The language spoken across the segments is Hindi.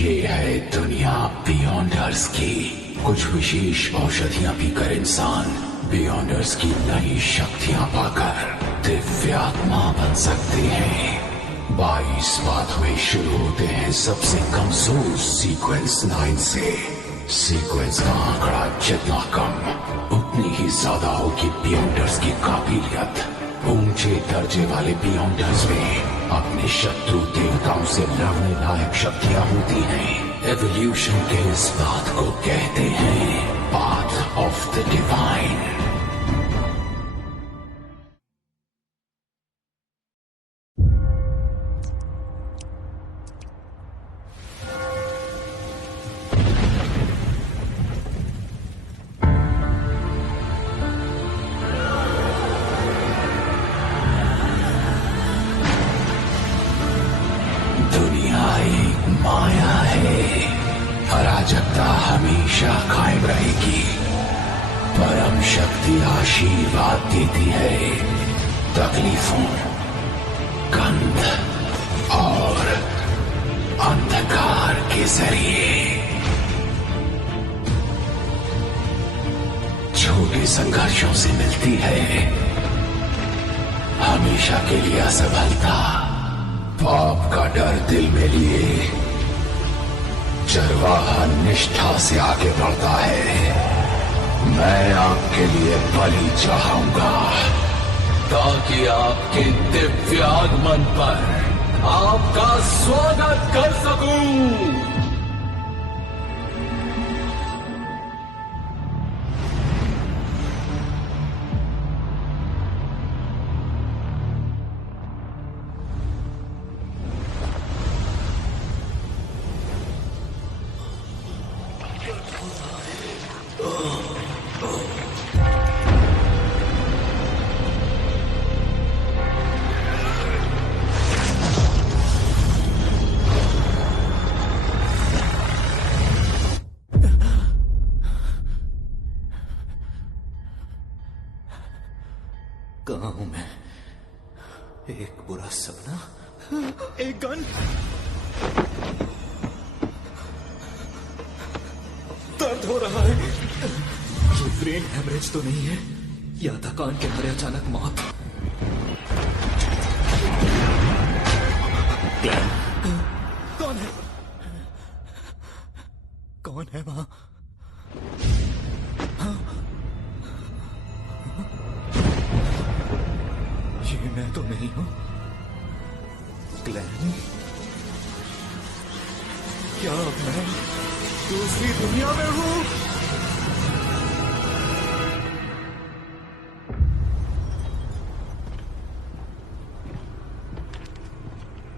ये है दुनिया बियॉन्डर्स की। कुछ विशेष औषधियां पीकर इंसान बियॉन्डर्स की नई शक्तियां पाकर दिव्यात्मा बन सकते हैं। 22 पाथवे शुरू होते हैं सबसे कमजोर सीक्वेंस 9 से। सीक्वेंस का आंकड़ा जितना कम उतनी ही ज्यादा होगी बियॉन्डर्स की काबिलियत। ऊंचे दर्जे वाले बियॉन्डर्स में अपने शत्रु देवताओं से लड़ने लायक शक्तियां होती हैं। एवोल्यूशन के इस बात को कहते हैं पाथ ऑफ द डिवाइन। माया है, अराजकता हमेशा कायम रहेगी। परम शक्ति आशीर्वाद देती है तकलीफों, गंध और अंधकार के जरिए। छोटे संघर्षों से मिलती है हमेशा के लिए असफलता। पाप का डर दिल में लिए चरवाहा निष्ठा से आगे बढ़ता है। मैं आपके लिए बलि चढ़ाऊंगा ताकि आपके दिव्य आगमन पर आपका स्वागत कर सकूं। कहाँ हूं मैं? एक बुरा सपना, एक गन, दर्द हो रहा है। ये ब्रेन हेमरेज तो नहीं है या थकान के मारे अचानक मौत? कौन है? कौन है वहां? ये मैं तो नहीं हूं। ग्लेन, क्या मैं दूसरी दुनिया में हूं?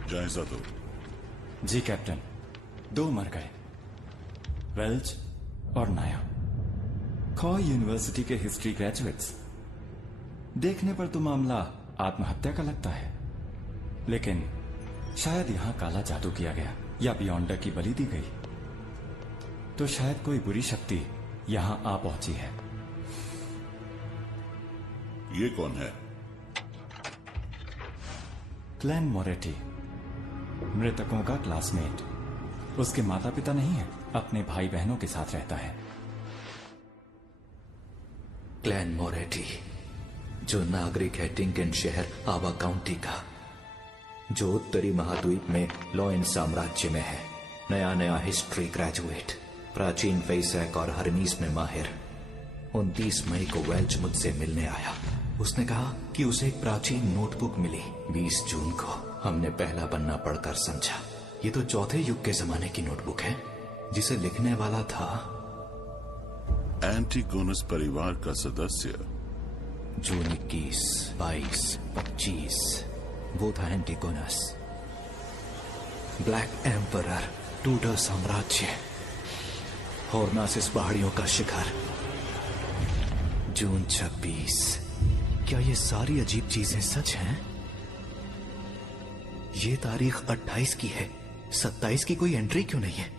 जायजा दो। जी कैप्टन, 2 मर गए, वेल्च और नाया, खॉ यूनिवर्सिटी के हिस्ट्री ग्रेजुएट्स। देखने पर तो मामला आत्महत्या का लगता है, लेकिन शायद यहां काला जादू किया गया या बियॉन्डर की बलि दी गई। तो शायद कोई बुरी शक्ति यहां आ पहुंची है। ये कौन है? क्लैन मोरेटी, मृतकों का क्लासमेट। उसके माता पिता नहीं है, अपने भाई बहनों के साथ रहता है। क्लैन मोरेटी, जो नागरिक है टिंकन शहर आवा काउंटी का, जो उत्तरी महाद्वीप में लॉयन साम्राज्य में है। नया नया हिस्ट्री ग्रेजुएट, प्राचीन फेसैक और हरमीस में माहिर। 29 मई को वेल्च मुझसे मिलने आया। उसने कहा कि उसे एक प्राचीन नोटबुक मिली 20 जून को। हमने पहला पन्ना पढ़कर समझा ये तो चौथे युग के जमाने की नोटबुक है, जिसे लिखने वाला था एंटिगोनस परिवार का सदस्य। जून 21, 22, 25 वो था एंटिगोनस। ब्लैक एम्परर, टूडर साम्राज्य, हॉर्नासिस पहाड़ियों का शिखर। जून 26। क्या ये सारी अजीब चीजें सच हैं? ये तारीख 28 की है, 27 की कोई एंट्री क्यों नहीं है?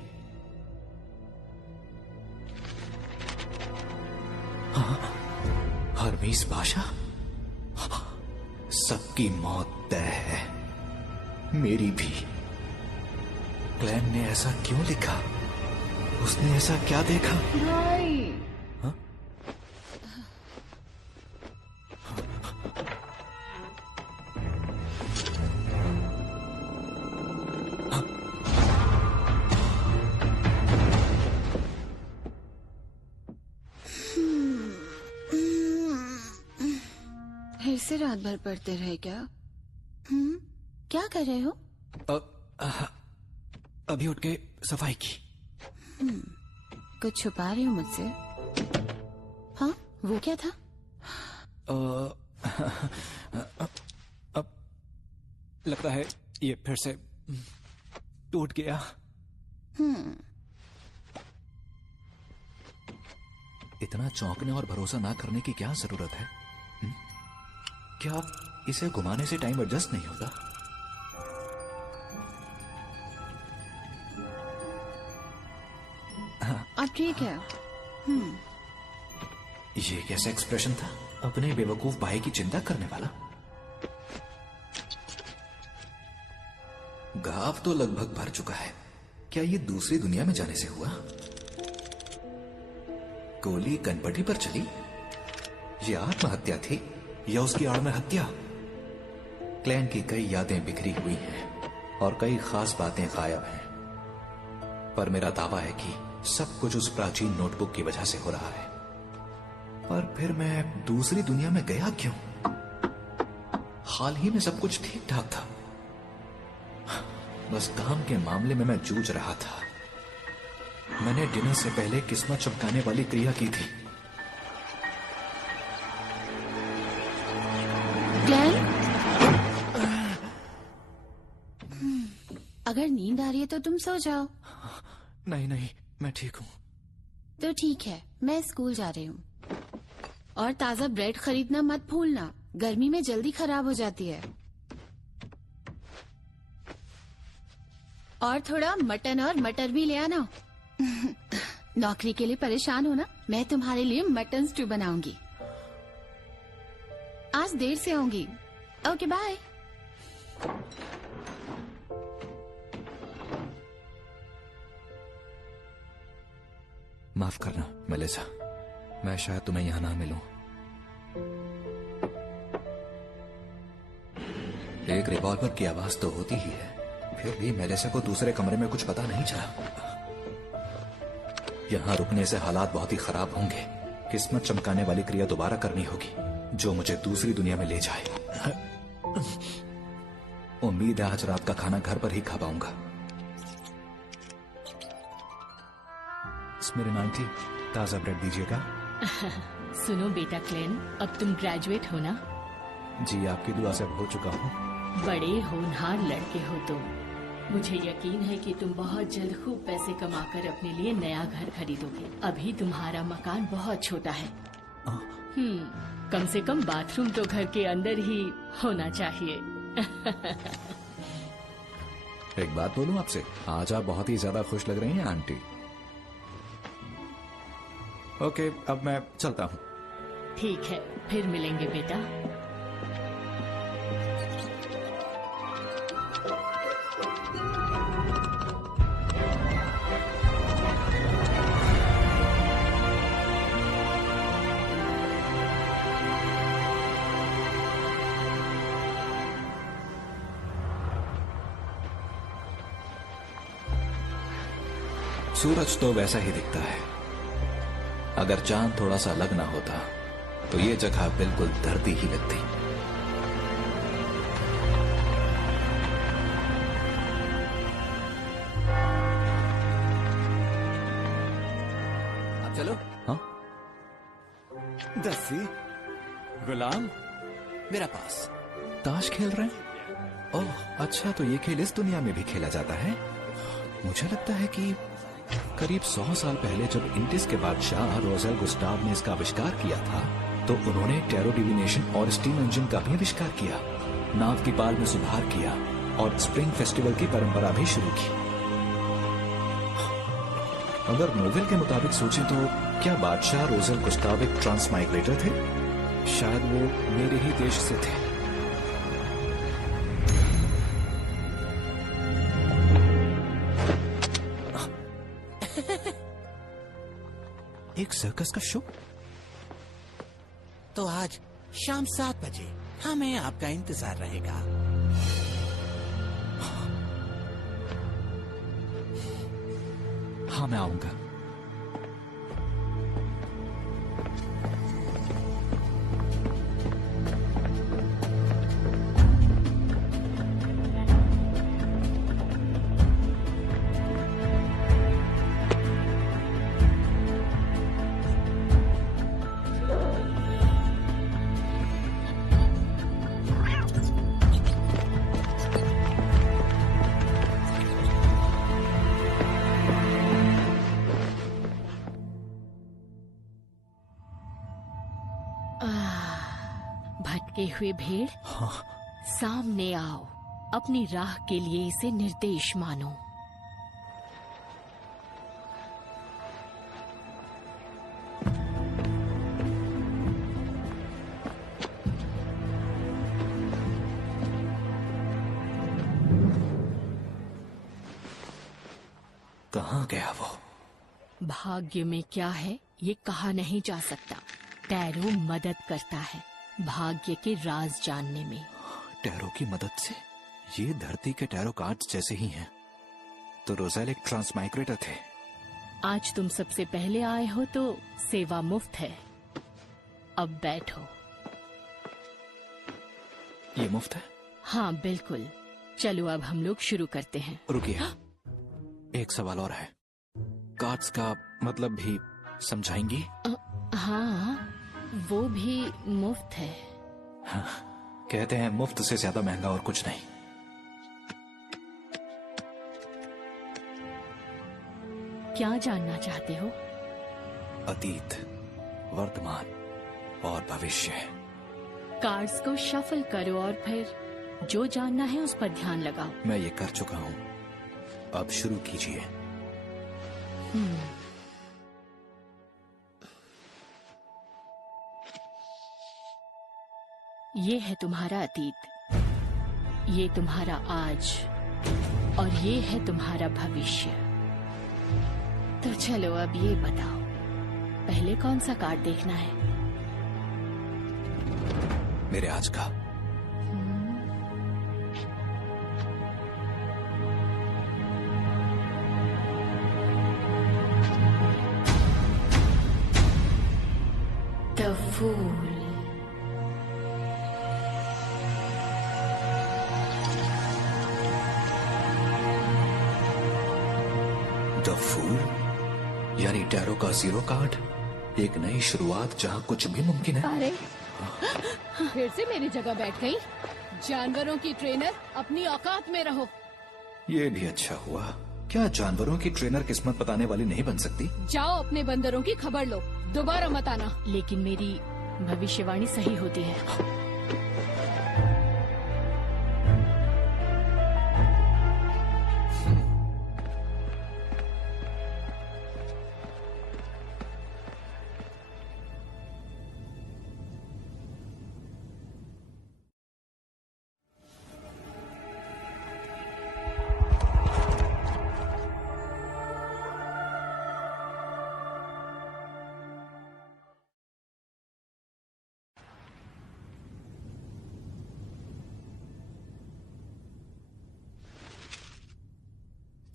हाँ, हरमीस बादशाह, सबकी मौत तय है, मेरी भी। क्लैन ने ऐसा क्यों लिखा? उसने ऐसा क्या देखा? भाई हाँ? फिर से रात भर पढ़ते रहे क्या? क्या कर रहे हो? अभी उठ के सफाई की। कुछ छुपा रहे हो मुझसे? हाँ, वो क्या था? अब लगता है ये फिर से टूट गया। इतना चौंकने और भरोसा ना करने की क्या जरूरत है? क्या इसे घुमाने से टाइम एडजस्ट नहीं होता? अब ठीक है। ये कैसा एक्सप्रेशन था? अपने बेवकूफ भाई की चिंता करने वाला। घाव तो लगभग भर चुका है। क्या ये दूसरी दुनिया में जाने से हुआ? गोली कनपटी पर चली? ये आत्महत्या थी या उसकी आड़ में हत्या? क्लैन की कई यादें बिखरी हुई हैं और कई खास बातें गायब हैं, पर मेरा दावा है कि सब कुछ उस प्राचीन नोटबुक की वजह से हो रहा है। पर फिर मैं दूसरी दुनिया में गया क्यों? हाल ही में सब कुछ ठीक ठाक था। बस काम के मामले में मैं जूझ रहा था। मैंने डिनर से पहले किस्मत चमकाने वाली क्रिया की थी। क्लैन, अगर नींद आ रही है तो तुम सो जाओ। नहीं नहीं, मैं ठीक हूं। तो ठीक है, मैं स्कूल जा रही हूँ। और ताजा ब्रेड खरीदना मत भूलना, गर्मी में जल्दी खराब हो जाती है। और थोड़ा मटन और मटर भी ले आना। नौकरी के लिए परेशान हो ना? मैं तुम्हारे लिए मटन स्टू बनाऊंगी। आज देर से आऊंगी। Okay, bye. माफ करना मेलिसा, मैं शायद तुम्हें यहां ना मिलूं। एक रिवॉल्वर की आवाज तो होती ही है, फिर भी मेलिसा को दूसरे कमरे में कुछ पता नहीं चला। यहां रुकने से हालात बहुत ही खराब होंगे। किस्मत चमकाने वाली क्रिया दोबारा करनी होगी, जो मुझे दूसरी दुनिया में ले जाए। उम्मीद है आज रात का खाना घर पर ही खा पाऊंगा। मेरे आंटी, ताजा ब्रेड दीजिएगा। सुनो बेटा क्लेन, अब तुम ग्रेजुएट हो ना? जी, आपकी दुआ से हो चुका हूँ। बड़े होनहार लड़के हो तुम। मुझे यकीन है कि तुम बहुत जल्द खूब पैसे कमाकर अपने लिए नया घर खरीदोगे। अभी तुम्हारा मकान बहुत छोटा है। कम से कम बाथरूम तो घर के अंदर ही होना चाहिए। एक बात बोलूं आपसे, आज आप बहुत ही ज्यादा खुश लग रही हैं आंटी। ओके, अब मैं चलता हूँ। ठीक है, फिर मिलेंगे बेटा। सूरज तो वैसा ही दिखता है। अगर चांद थोड़ा सा अलग ना होता तो ये जगह बिल्कुल धरती ही लगती। अब चलो। हाँ, दस्सी, गुलाम, मेरा पास ताश खेल रहे हैं। ओह अच्छा, तो ये खेल इस दुनिया में भी खेला जाता है। मुझे लगता है कि करीब 100 साल पहले जब इंडिस के बादशाह रोजेल गुस्टाव ने इसका आविष्कार किया था, तो उन्होंने टैरो डिविनेशन और स्टीम इंजन का भी आविष्कार किया, नाव की पाल में सुधार किया और स्प्रिंग फेस्टिवल की परंपरा भी शुरू की। अगर नोवेल के मुताबिक सोचें तो क्या बादशाह रोजेल गुस्टाव एक ट्रांसमाइग्रेटर थे? शायद वो मेरे ही देश से थे। एक सर्कस का शो? तो आज शाम 7 बजे हमें आपका इंतजार रहेगा। हाँ, मैं आऊंगा। भटके हुए भेड़, सामने आओ। अपनी राह के लिए इसे निर्देश मानो। कहाँ गया वो? भाग्य में क्या है ये कहा नहीं जा सकता। टैरो मदद करता है भाग्य के राज जानने में। टैरो की मदद से? ये धरती के टैरो कार्ड्स जैसे ही हैं। तो रोज़ेल एक ट्रांसमाइग्रेटर थे। आज तुम सबसे पहले आए हो तो सेवा मुफ्त है। अब बैठो। ये मुफ्त है? हाँ बिल्कुल। चलो अब हम लोग शुरू करते हैं। रुकिए, एक सवाल और है। कार्ड्स का मतलब भी समझाएंगी? हाँ, वो भी मुफ्त है। हाँ, कहते हैं मुफ्त से ज्यादा महंगा और कुछ नहीं। क्या जानना चाहते हो? अतीत, वर्तमान और भविष्य। कार्ड्स को शफल करो और फिर जो जानना है उस पर ध्यान लगाओ। मैं ये कर चुका हूँ, अब शुरू कीजिए। ये है तुम्हारा अतीत, ये तुम्हारा आज और ये है तुम्हारा भविष्य। तो चलो अब ये बताओ, पहले कौन सा कार्ड देखना है? मेरे आज का। The fool. द फूल यानी टैरो का जीरो कार्ड। एक नई शुरुआत जहाँ कुछ भी मुमकिन है। अरे फिर से मेरी जगह बैठ गई। जानवरों की ट्रेनर, अपनी औकात में रहो। ये भी अच्छा हुआ। क्या जानवरों की ट्रेनर किस्मत बताने वाली नहीं बन सकती? जाओ अपने बंदरों की खबर लो, दोबारा मत आना। लेकिन मेरी भविष्यवाणी सही होती है।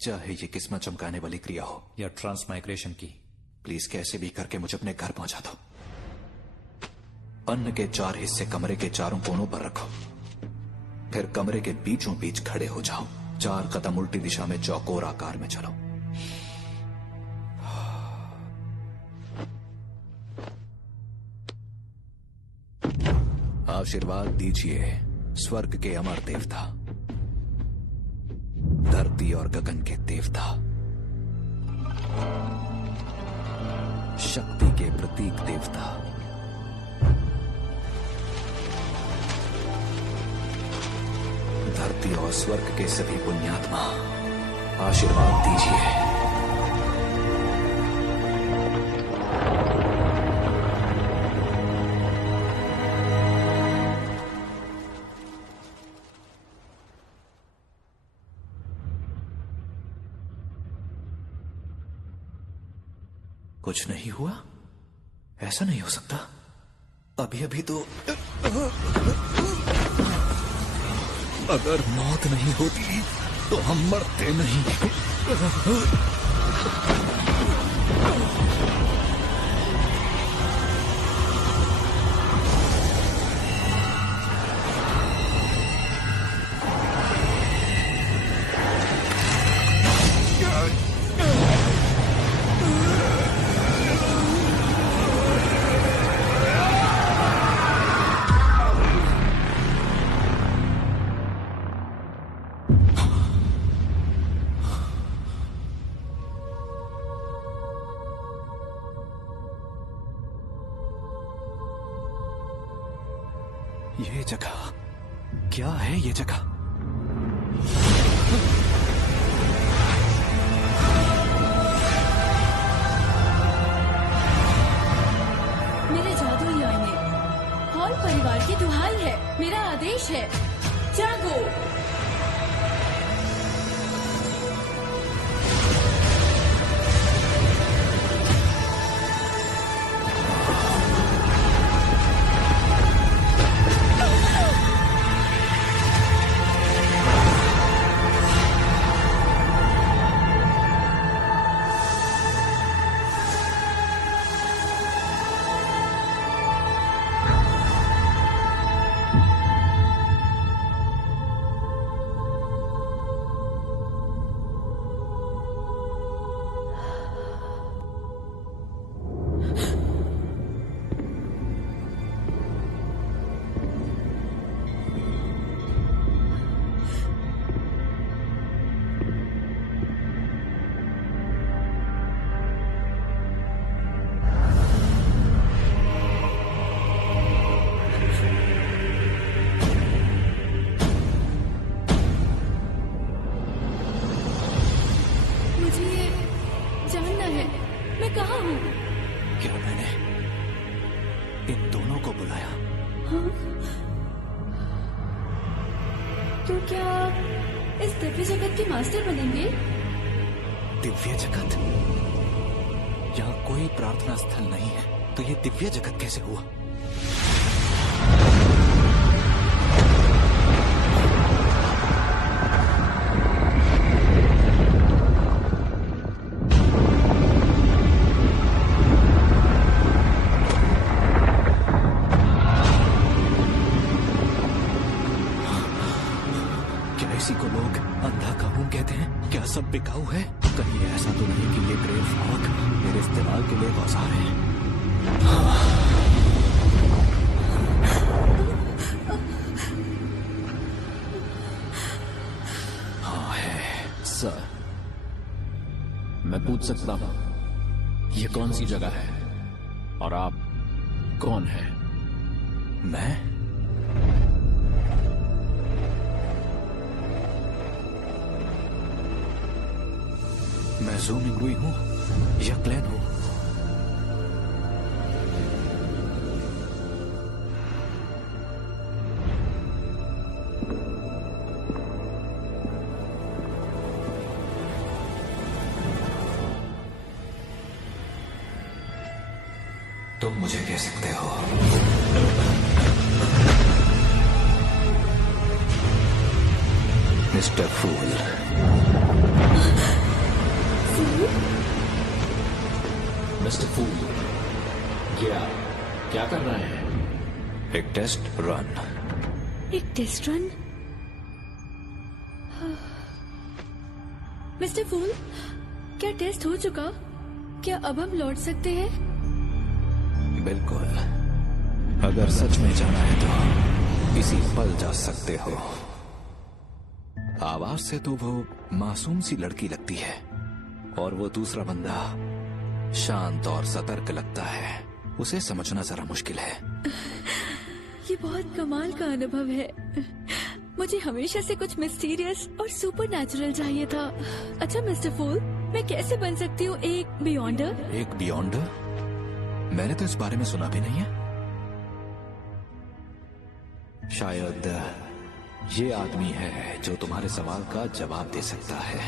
चाहे ये किस्मत चमकाने वाली क्रिया हो या ट्रांसमाइग्रेशन की, प्लीज कैसे भी करके मुझे अपने घर पहुंचा दो। अन्न के 4 हिस्से कमरे के चारों कोनों पर रखो, फिर कमरे के बीचों बीच खड़े हो जाओ। 4 कदम उल्टी दिशा में चौकोर आकार में चलो। आशीर्वाद दीजिए स्वर्ग के अमर देवता, धरती और गगन के देवता, शक्ति के प्रतीक देवता, धरती और स्वर्ग के सभी पुण्यात्मा, आशीर्वाद दीजिए। कुछ नहीं हुआ? ऐसा नहीं हो सकता। अभी अभी तो अगर मौत नहीं होती तो हम मरते नहीं। ये जगह क्या है? ये जगह मेरे जादुई आईने, हॉल परिवार की दुहाई है, मेरा आदेश है, जागो। क्या मैंने इन दोनों को बुलाया? हाँ? तो क्या इस दिव्य जगत के मास्टर बनेंगे? दिव्य जगत? यहाँ कोई प्रार्थना स्थल नहीं है, तो ये दिव्य जगत कैसे हुआ? इसी को लोग अंधा कानून कहते हैं। क्या सब बिकाऊ है? कहीं ऐसा तो नहीं कि ये ग्रेव फॉग मेरे इस्तेमाल के लिए औजार है? हाँ है। सर, मैं पूछ सकता हूं ये कौन सी जगह है और आप कौन हैं? मैं ज़ू मिंगरुई हूँ या क्लैन हूँ? तुम मुझे कह सकते हो। मिस्टर फूल। मिस्टर फूल, क्या कर रहे हैं? एक टेस्ट रन। एक टेस्ट रन? मिस्टर फूल, क्या टेस्ट हो चुका? क्या अब हम लौट सकते हैं? बिल्कुल, अगर सच में जाना है तो इसी पल जा सकते हो। आवाज से तो वो मासूम सी लड़की लगती है और वो दूसरा बंदा शांत और सतर्क लगता है। उसे समझना जरा मुश्किल है। ये बहुत कमाल का अनुभव है। मुझे हमेशा से कुछ मिस्टीरियस और सुपरनैचुरल चाहिए था। अच्छा मिस्टर फूल, मैं कैसे बन सकती हूँ एक बियॉन्डर? एक बियॉन्डर? मैंने तो इस बारे में सुना भी नहीं है। शायद ये आदमी है जो तुम्हारे सवाल का जवाब दे सकता है।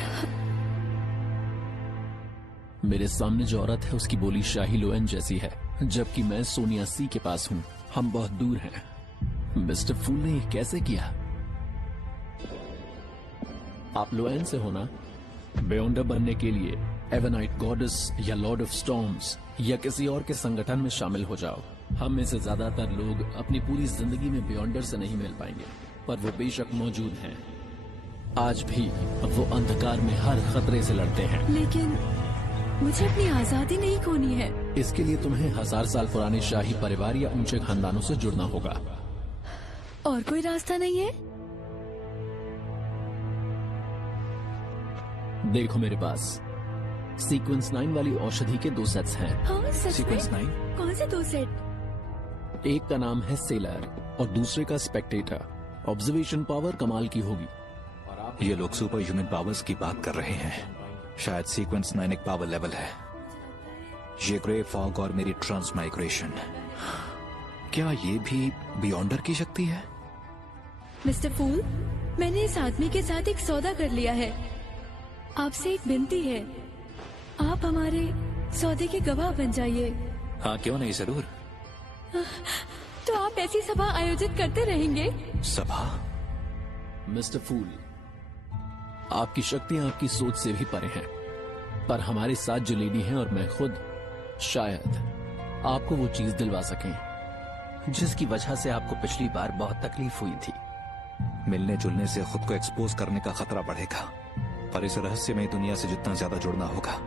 मेरे सामने जो औरत है उसकी बोली शाही लोएन जैसी है। जबकि मैं सोनिया सी के पास हूं। हम बहुत दूर हैं। मिस्टर फूल ने ये कैसे किया? आप लोएन से होना? बियॉन्डर बनने के लिए एवनाइट गॉडेस या लॉर्ड ऑफ स्टॉर्म्स या किसी और के संगठन में शामिल हो जाओ। हम में से ज्यादातर लोग अपनी पूरी जिंदगी में बियॉन्डर से नहीं मिल पाएंगे, पर वो बेशक मौजूद हैं। आज भी वो अंधकार में हर खतरे से लड़ते हैं। लेकिन मुझे अपनी आजादी नहीं खोनी है। इसके लिए तुम्हें 1000 साल पुराने शाही परिवार या ऊंचे खानदानों से जुड़ना होगा। और कोई रास्ता नहीं है? देखो मेरे पास सीक्वेंस 9 वाली औषधि के 2 सेट्स हैं। हाँ, सच सीक्वेंस में? 9? कौन से 2 सेट? एक का नाम है सेलर और दूसरे का स्पेक्टेटर। ऑब्जर्वेशन पावर कमाल की होगी। ये लोग सुपर ह्यूमन पावर्स की बात कर रहे हैं। शायद सीक्वेंस 9 एक पावर लेवल है। ये ग्रे फॉग और मेरी ट्रांसमाइग्रेशन, क्या ये भी बियॉन्डर की शक्ति है? मिस्टर फूल, मैंने इस आदमी के साथ एक सौदा कर लिया है। आपसे एक विनती है, आप हमारे सौदे के गवाह बन जाइए। हाँ, क्यों नहीं, जरूर। तो आप ऐसी सभा आयोजित करते रहेंगे? सभा? मिस्टर फूल, आपकी शक्तियां आपकी सोच से भी परे हैं, पर हमारे साथ जो लेडी हैं और मैं खुद शायद आपको वो चीज दिलवा सकें जिसकी वजह से आपको पिछली बार बहुत तकलीफ हुई थी। मिलने जुलने से खुद को एक्सपोज करने का खतरा बढ़ेगा, पर इस रहस्यमय दुनिया से जितना ज्यादा जुड़ना होगा,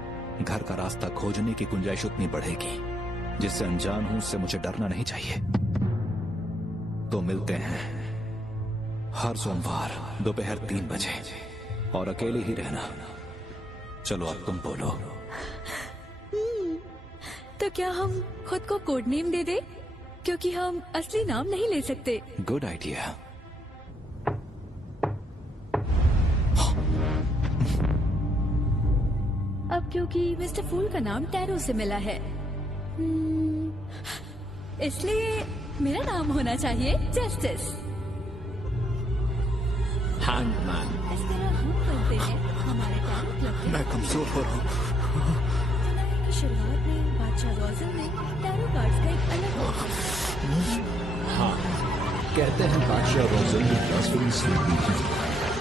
घर का रास्ता खोजने की गुंजाइश उतनी बढ़ेगी। जिससे अनजान हूं उससे मुझे डरना नहीं चाहिए। तो मिलते हैं हर सोमवार दोपहर 3 बजे, और अकेले ही रहना। चलो अब तुम बोलो। तो क्या हम खुद को कोड नेम दे दे, क्योंकि हम असली नाम नहीं ले सकते। Good idea. अब क्योंकि मिस्टर फूल का नाम टैरो से मिला है, इसलिए मेरा नाम होना चाहिए जस्टिस। हैंगमैन। इस तरह हम बनते हैं हमारे टैरो क्लब के। मैं कमजोर हो रहा हूँ। जुलाई की शुरुआत में बादशाह रोजन ने टैरो कार्ड्स का एक अलग हाँ, कहते हैं बादशाह रोजन ने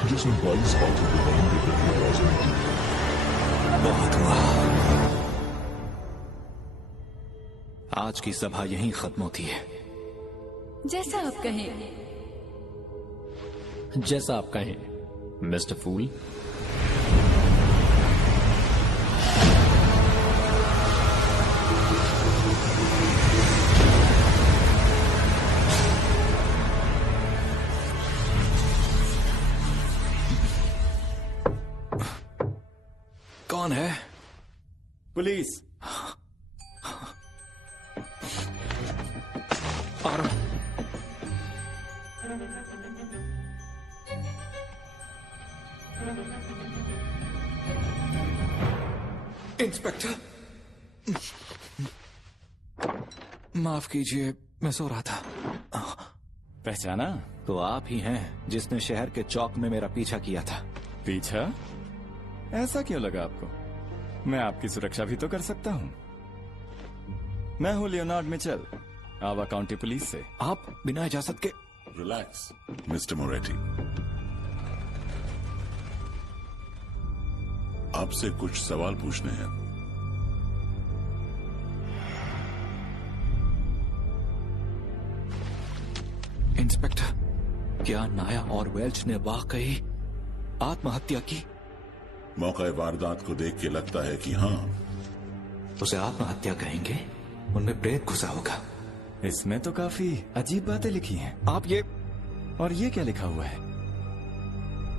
जिसमें 22 हाथों के बनने के लिए बहुत हुआ। आज की सभा यहीं खत्म होती है। जैसा आप कहें। जैसा आप कहें मिस्टर फूल। कौन है? पुलिस। और इंस्पेक्टर, माफ कीजिए, मैं सो रहा था। पहचाना? तो आप ही हैं जिसने शहर के चौक में मेरा पीछा किया था। पीछा? ऐसा क्यों लगा आपको? मैं आपकी सुरक्षा भी तो कर सकता हूँ। मैं हूँ लियोनार्ड मिचेल, आवा काउंटी पुलिस से। आप बिना इजाजत के? रिलैक्स मिस्टर मोरेटी, आपसे कुछ सवाल पूछने हैं। इंस्पेक्टर, क्या नाया और वेल्च ने वाकई आत्महत्या की? मौका वारदात को देख के लगता है कि हाँ। उसे आत्महत्या कहेंगे? उनमें प्रेत घुसा होगा। इसमें तो काफी अजीब बातें लिखी हैं। आप ये और ये क्या लिखा हुआ है?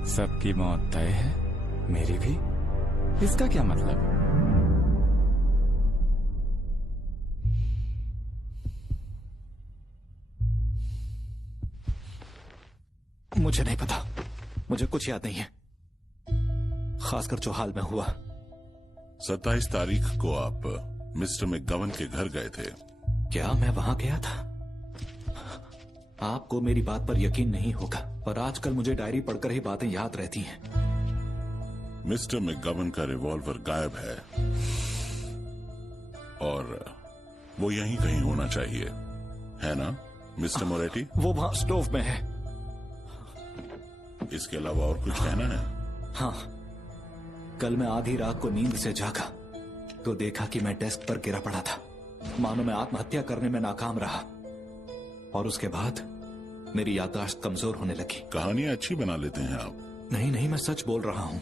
सबकी मौत तय है, मेरी भी। इसका क्या मतलब? मुझे नहीं पता, मुझे कुछ याद नहीं है, खासकर जो हाल में हुआ। 27 तारीख को आप मिस्टर मैकगवन के घर गए थे। क्या मैं वहां गया था? आपको मेरी बात पर यकीन नहीं होगा, पर आजकल मुझे डायरी पढ़कर ही बातें याद रहती हैं। मिस्टर मैकगवन का रिवॉल्वर गायब है और वो यहीं कहीं होना चाहिए, है ना मिस्टर मोरेटी? वो वहां स्टोव में है। इसके अलावा और कुछ कहना है? हाँ, कल मैं आधी रात को नींद से जागा तो देखा कि मैं डेस्क पर गिरा पड़ा था, मानो मैं आत्महत्या करने में नाकाम रहा। और उसके बाद मेरी याददाश्त कमजोर होने लगी। कहानियां अच्छी बना लेते हैं आप। नहीं नहीं, मैं सच बोल रहा हूं।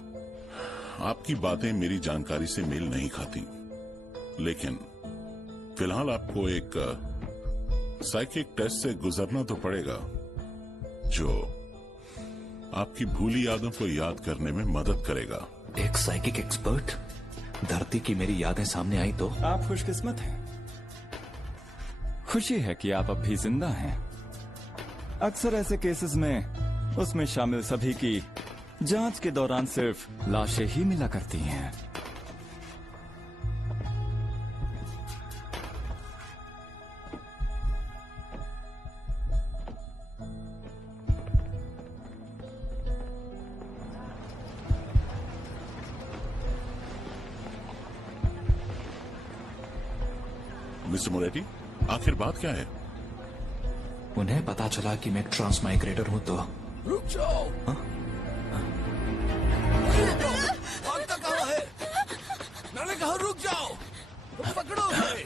आपकी बातें मेरी जानकारी से मेल नहीं खाती, लेकिन फिलहाल आपको एक साइकिक टेस्ट से गुजरना तो पड़ेगा जो आपकी भूली यादों को याद करने में मदद करेगा। एक साइकिक एक्सपर्ट? धरती की मेरी यादें सामने आई तो? आप खुशकिस्मत हैं। खुशी है कि आप अब भी जिंदा हैं। अक्सर ऐसे केसेस में उसमें शामिल सभी की जांच के दौरान सिर्फ लाशें ही मिला करती हैं। मिस्टर मोरेटी, आखिर बात क्या है? उन्हें पता चला कि मैं ट्रांसमाइग्रेटर हूं तो। रुक जाओ। भागता कहाँ है? मैंने कहा रुक जाओ। पकड़ो उसे।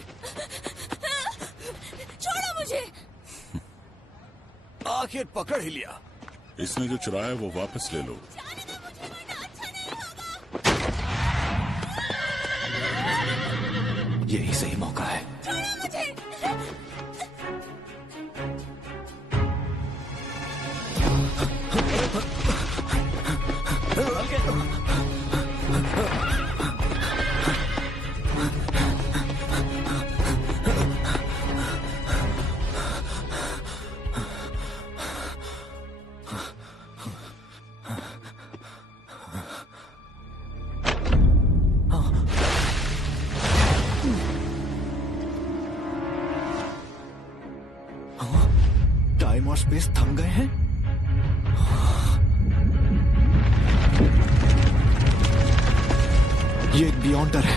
छोड़ो मुझे। आखिर पकड़ ही लिया। इसने जो चुराया वो वापस ले लो। यही सही मौका है। टाइम और स्पेस थम गए हैं। ये एक बियॉन्डर है।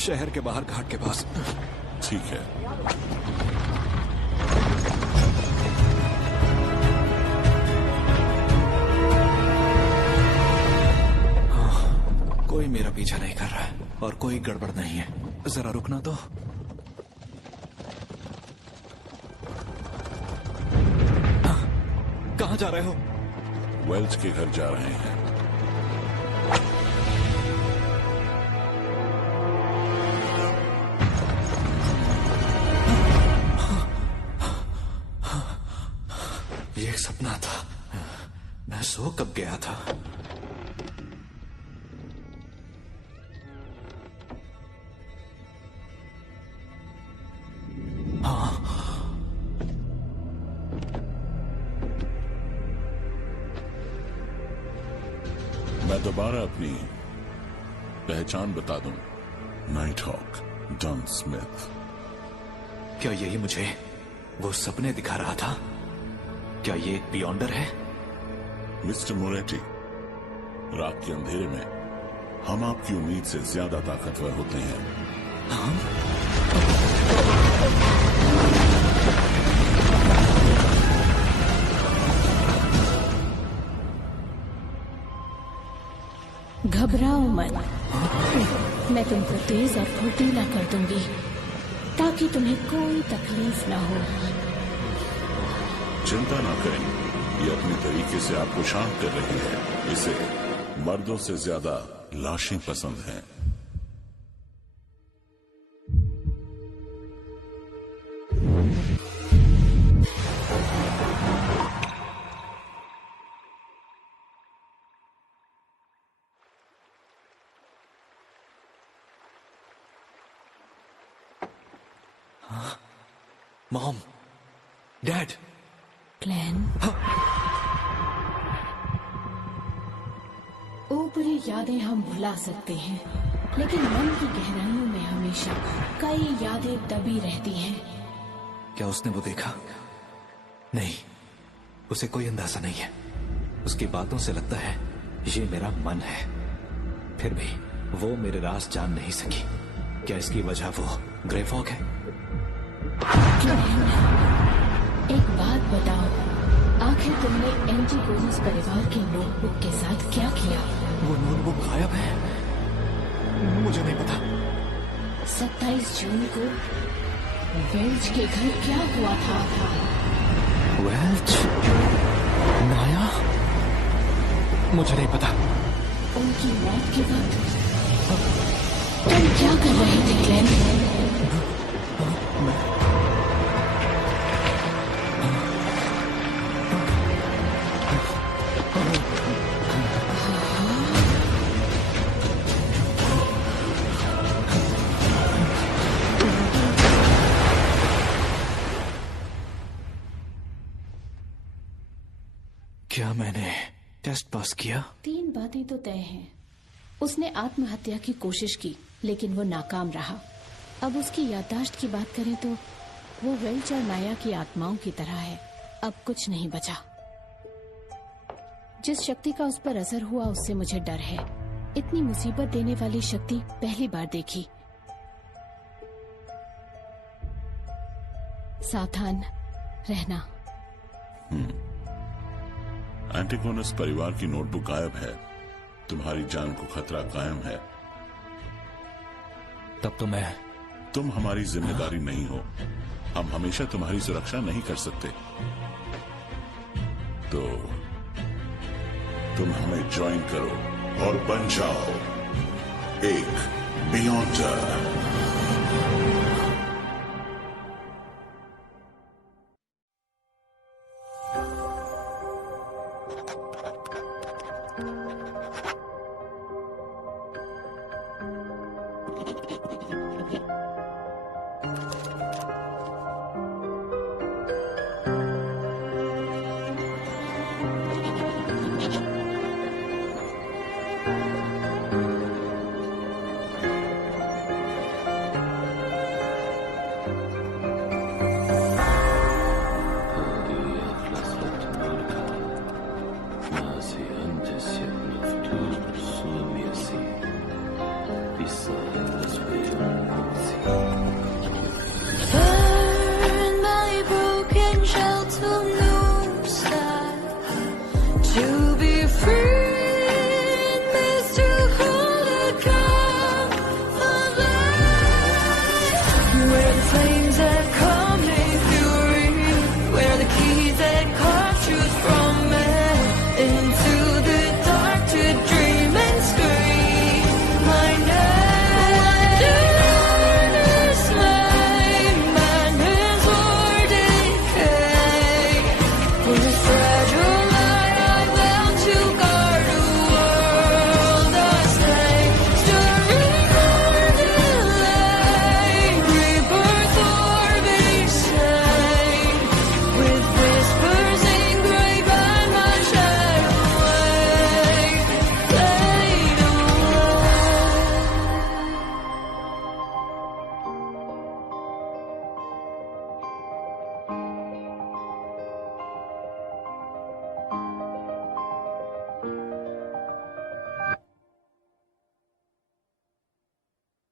शहर के बाहर घाट के पास। ठीक है। कोई मेरा पीछा नहीं कर रहा है और कोई गड़बड़ नहीं है। जरा रुकना तो। कहाँ जा रहे हो? वेल्च के घर जा रहे हैं। ये एक सपना था। मैं सो कब गया था? मैं दोबारा अपनी पहचान बता दूं। Night Hawk Dunn Smith. क्या यही मुझे वो सपने दिखा रहा था? क्या ये एक बियॉन्डर है? मिस्टर मोरेटी, रात के अंधेरे में हम आपकी उम्मीद से ज्यादा ताकतवर होते हैं। घबराओ मत। मैं तुमको तेज और फुर्तीला कर दूंगी ताकि तुम्हें कोई तकलीफ ना हो। चिंता ना करें, ये अपने तरीके से आपको शांत कर रही है। इसे मर्दों से ज्यादा लाशें पसंद हैं। Mom, dad. ग्लेन, ऊपरी यादें हम भुला सकते हैं, लेकिन मन की गहराइयों में हमेशा कई यादें दबी रहती हैं। क्या उसने वो देखा? नहीं, उसे कोई अंदाजा नहीं है। उसकी बातों से लगता है ये मेरा मन है। फिर भी वो मेरे राज जान नहीं सकी। क्या इसकी वजह वो ग्रे फॉग है? एक बात बताओ, आखिर तुमने एंटीगोनस परिवार के नोटबुक के साथ क्या किया? वो नोटबुक गायब है। मुझे नहीं पता। 27 जून को वेल्च के घर क्या हुआ था? वेल्च? नाया? मुझे नहीं पता। उनकी मौत के बाद तुम क्या कर रहे थे ग्लेन? क्या मैंने टेस्ट पास किया? 3 बातें तो तय हैं। उसने आत्महत्या की कोशिश की, लेकिन वो नाकाम रहा। अब उसकी याददाश्त की बात करें तो वो वेल्च और नाया की आत्माओं की तरह है। अब कुछ नहीं बचा। जिस शक्ति का उस पर असर हुआ उससे मुझे डर है। इतनी मुसीबत देने वाली शक्ति पहली बार देखी। सावधान रहना। एंटीगोनस परिवार की नोटबुक गायब है। तुम्हारी जान को खतरा कायम है। तब तो तुम हमारी जिम्मेदारी नहीं हो। हम हमेशा तुम्हारी सुरक्षा नहीं कर सकते। तो तुम हमें ज्वाइन करो और बन जाओ एक बियॉन्डर।